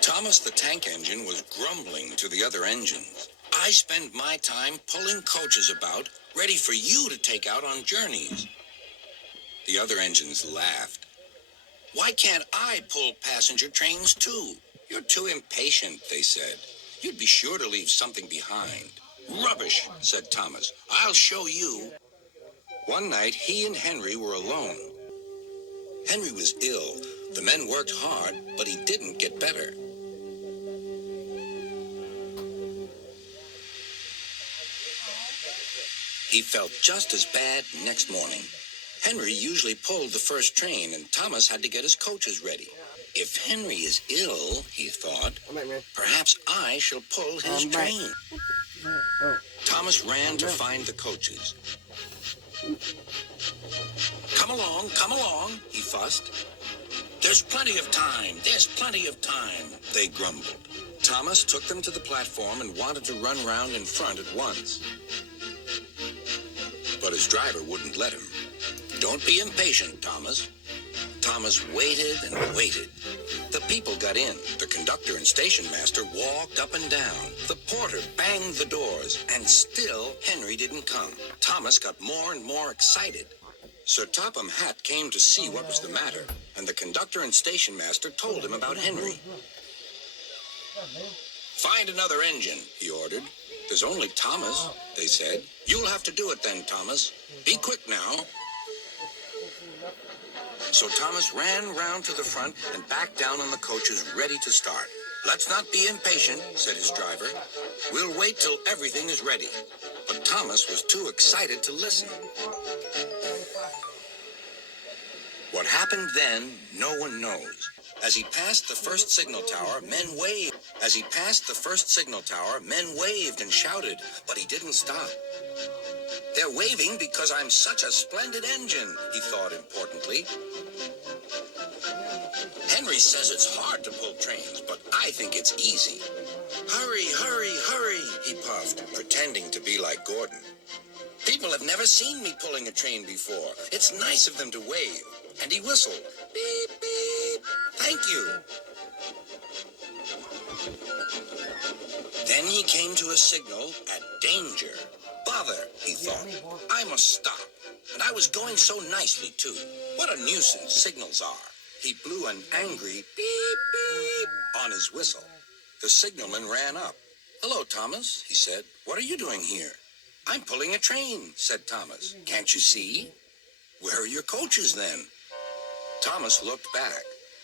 Thomas the Tank Engine was grumbling to the other engines. I spend my time pulling coaches about, ready for you to take out on journeys. The other engines laughed. Why can't I pull passenger trains too? You're too impatient, they said. You'd be sure to leave something behind. Rubbish, said Thomas. I'll show you. One night, he and Henry were alone. Henry was ill. The men worked hard, but he didn't get better. He felt just as bad next morning. Henry usually pulled the first train, and Thomas had to get his coaches ready. If Henry is ill, he thought, perhaps I shall pull his train. Thomas ran to find the coaches. Come along, he fussed. There's plenty of time, they grumbled. Thomas took them to the platform and wanted to run round in front at once. But his driver wouldn't let him. Don't be impatient, Thomas. Thomas waited and waited. The people got in. The conductor and station master walked up and down. The porter banged the doors, and still Henry didn't come. Thomas got more and more excited. Sir Topham Hatt came to see what was the matter, and the conductor and station master told him about Henry. Find another engine, he ordered. There's only Thomas, they said. You'll have to do it then, Thomas. Be quick now. So Thomas ran round to the front and back down on the coaches, ready to start. Let's not be impatient, said his driver. We'll wait till everything is ready. But Thomas was too excited to listen. What happened then, no one knows. As he passed the first signal tower, men waved. Men waved and shouted, but he didn't stop. They're waving because I'm such a splendid engine, he thought importantly. Henry says it's hard to pull trains, but I think it's easy. Hurry, hurry, hurry, he puffed, pretending to be like Gordon. People have never seen me pulling a train before. It's nice of them to wave. And he whistled. Beep, beep. Thank you. Then he came to a signal at danger. Bother, he thought. I must stop. And I was going so nicely, too. What a nuisance signals are. He blew an angry beep, beep on his whistle. The signalman ran up. Hello, Thomas, he said. What are you doing here? I'm pulling a train, said Thomas. Can't you see? Where are your coaches, then? Thomas looked back.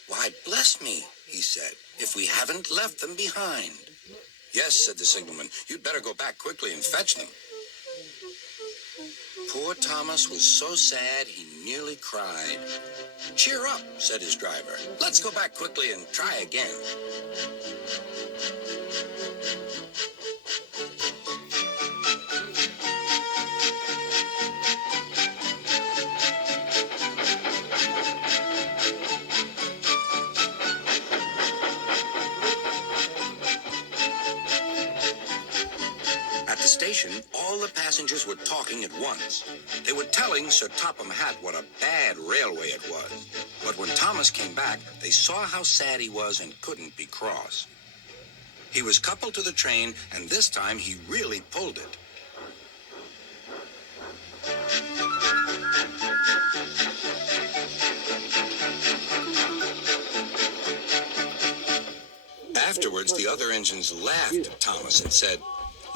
Why, bless me, he said, if we haven't left them behind. Yes, said the signalman. You'd better go back quickly and fetch them. Poor Thomas was so sad he nearly cried. Cheer up, said his driver. Let's go back quickly and try again. Station, all the passengers were talking at once. They were telling Sir Topham Hatt what a bad railway it was. But when Thomas came back, they saw how sad he was and couldn't be cross. He was coupled to the train, and this time he really pulled it. Afterwards, the other engines laughed at Thomas and said,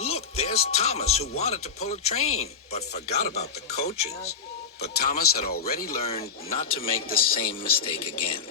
Look, there's Thomas who wanted to pull a train, but forgot about the coaches. But Thomas had already learned not to make the same mistake again.